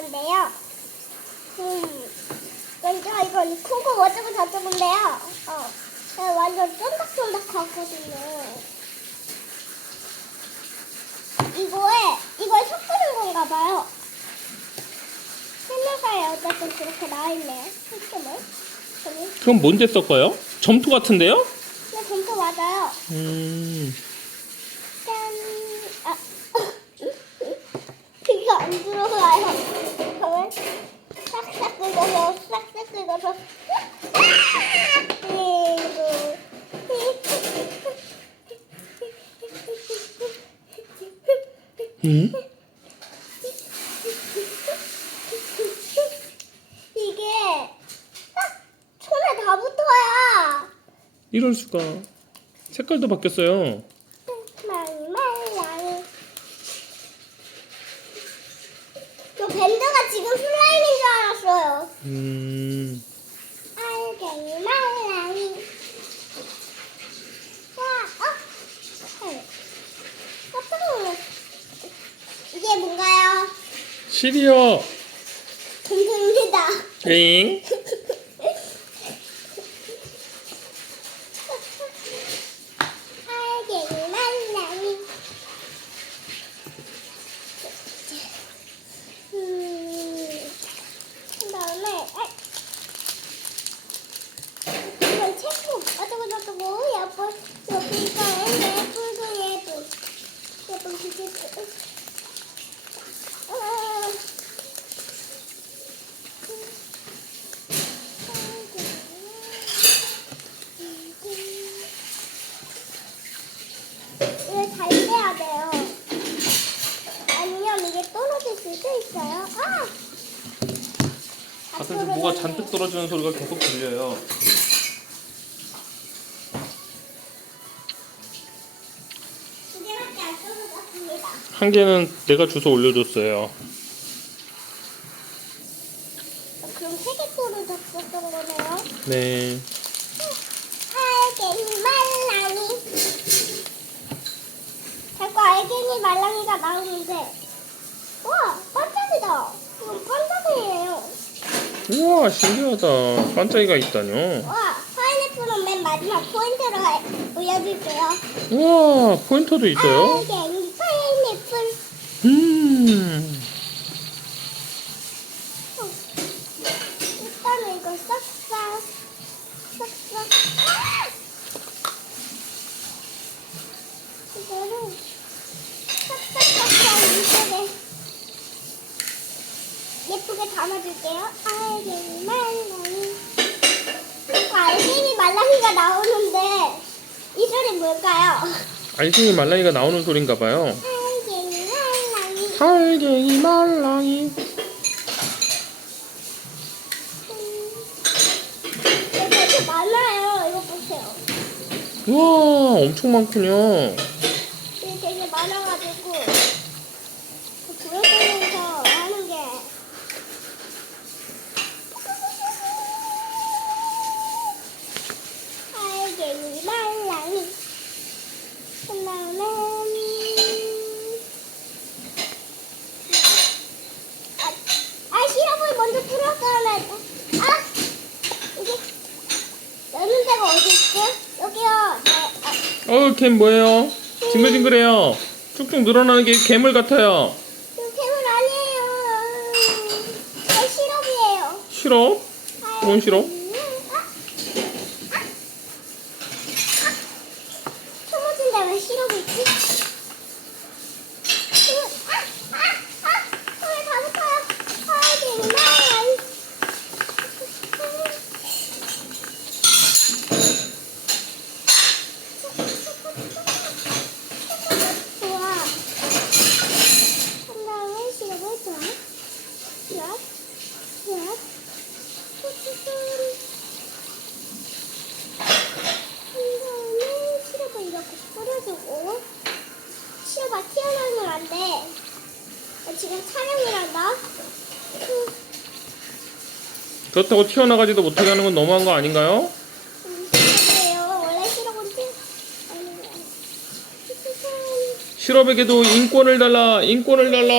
건데요. 음, 먼저 이건 크고 어쩌고 저쩌고인데요. 어, 네, 완전 쫀득쫀득하거든요. 이거에, 이걸 섞는 건가 봐요. 헬로사에 어쨌든 그렇게 system을. 저기. 그럼 뭔데 섞어요? 점토 같은데요? 네, 점토 맞아요. 음. 짠. 아. 이거 안 들어가요. 싹싹 긁어서 싹싹 긁어서 음? 이게 딱 손에 다 붙어야 이럴 수가. 색깔도 바뀌었어요. 말말랑 저 밴드가 지금 슬라임인 줄 알았어요. 음. 알갱이 말랑이. 와, 어? 헐. 깜짝 놀랐어. 이게 뭔가요? 시리어. 금금입니다. 엥? 알갱이 말랑이. 음, 그 다음에, 아, 이건 책국 어쩌고 저쩌고 예쁜 예쁘니까 예쁘고 예쁜 예쁜 기계 아. 이거 잘 빼야 돼요. 아니면 이게 떨어질 수도 있어요. 아! 바닥에서 뭐가 잔뜩 떨어지는 소리가 계속 들려요. 한 개는 내가 주워 올려줬어요. 그럼 세개 떨어졌었던 거네요. 네. 알갱이 말랑이. 자꾸 알갱이 말랑이가 나오는데, 와, 반짝이다. 우와, 신기하다. 반짝이가 있다뇨. 와, 파인애플은 맨 마지막 포인트로 해- 올려줄게요. 우와, 포인터도 있어요? 알갱이 파인애플. 음. 어. 일단은 이거 싹싹, 싹싹. 아! 이거를 싹싹싹싹 이쪽에 예쁘게 담아줄게요. 알갱이 말랑이. 자꾸 알갱이 말랑이가 나오는데 이 소리 뭘까요? 알갱이 말랑이가 나오는 소린가 봐요. 알갱이 말랑이. 알갱이 말랑이. 이거 되게 많아요. 이거 보세요. 우와, 엄청 많군요. 이게 되게 많아가지고 보여드리면서 하는 게 알갱이 말랑이 그다음에 아, 아 시럽을 먼저 뿌렸 아 이게 여는 데가 어디 있지? 여기요 네, 아, 어, 걘 뭐예요? 징글징글해요. 쭉쭉 늘어나는 게 괴물 같아요. 괴물 아니에요 시럽이에요 시럽? 뭔 시럽? 그렇다고 튀어나가지도 못하게 하는 건 너무한 거 아닌가요? 실업에게도 인권을 달라, 인권을 달라.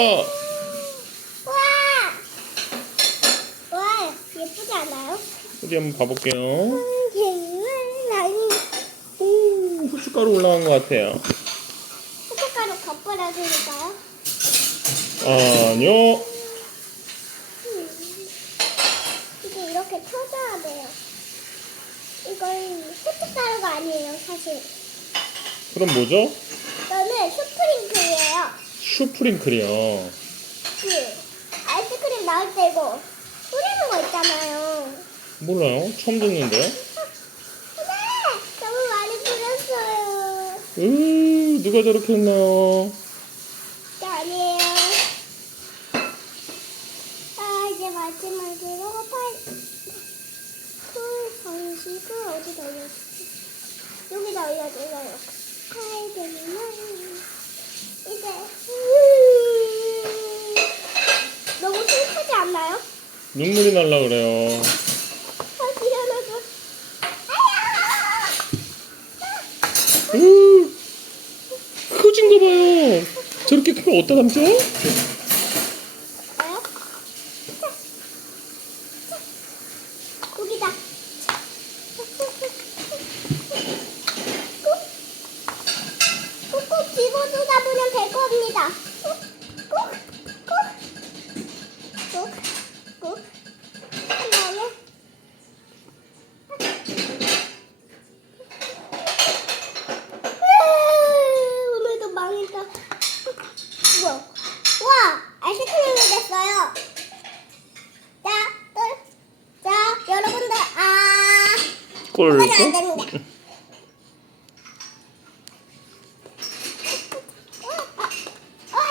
와! 와, 예쁘지 않아요? 어디 한번 봐볼게요. 음, 오, 후춧가루 올라간 것 같아요. 후춧가루 겉바라 주니까요. 아니요. 아니에요, 사실. 그럼 뭐죠? 이거는 스프링클이에요. 슈프링클이요. 그 아이스크림 나올 때 이거 뿌리는 거 있잖아요. 몰라요. 처음 듣는데. 근데 너무 많이 뿌렸어요. 으, 누가 저렇게 했나요? 저 아니에요. 아 이제 마지막으로 팔. 풀 방식을 어디다 올렸지? 여기다 올려줘요. 팔개는 이제 음, 너무 슬프지 않나요? 눈물이 날라 그래요. 아. 아야! 으, 커진 거 봐요. 저렇게 큰걸 어디다 담죠? 여기다. 꾹꾹 집어주다 보면 될 겁니다. 꾹, 꾹, 꾹, 꾹, 꾹. 그다음에 으아, 오늘도 망했다. 뭐야? 와, 아이스크림이 됐어요. 자, 또, 자, 여러분들, 아, 꼴. 이거는 안 됩니다. 아, 아, 아.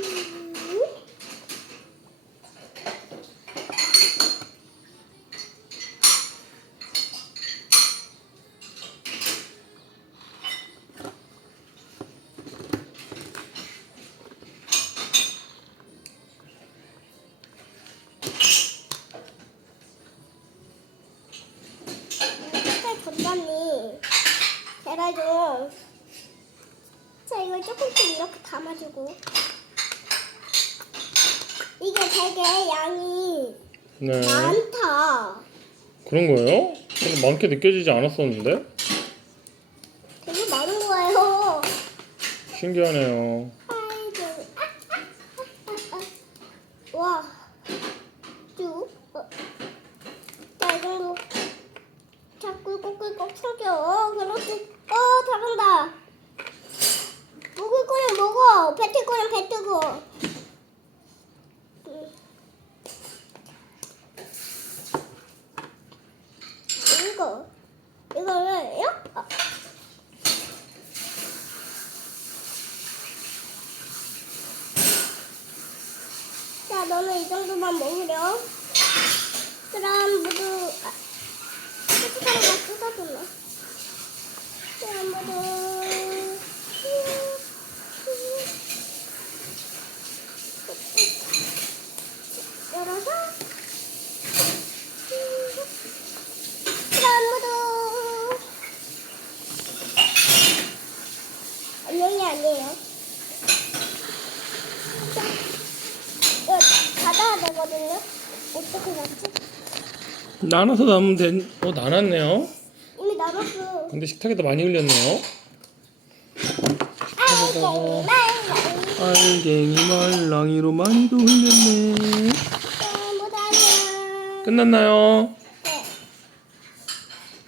우후. 색깔 줬더니 좀 자, 이걸 조금씩 이렇게 담아주고 이게 되게 양이 네. 많다 그런 거예요? 별로 많게 느껴지지 않았었는데? 되게 많은 거예요 신기하네요. 아이고 아, 아, 아, 아, 아. 와 쭉. 어. 자, 이 정도 자꾸 꾹꾹꾹 숨겨 그렇지 어 잘한다 먹을 거는 먹 어 뱉고 음. 이거 이거를요? 어. 자, 너는 이 정도만 먹으렴. 그럼 모두 아, 소주가루가 쏟아졌나? 그럼 모두 그럼 모두 안녕이 아니에요. 자, 이거 닫아야 되거든요. 어떻게 닫지? 나눠서 남으면 된, 어, 나눴네요. 이미 나눴어. 근데 식탁에다 많이 흘렸네요. 아, 정말 알갱이 말랑이로 많이도 흘렸네. 끝났나요?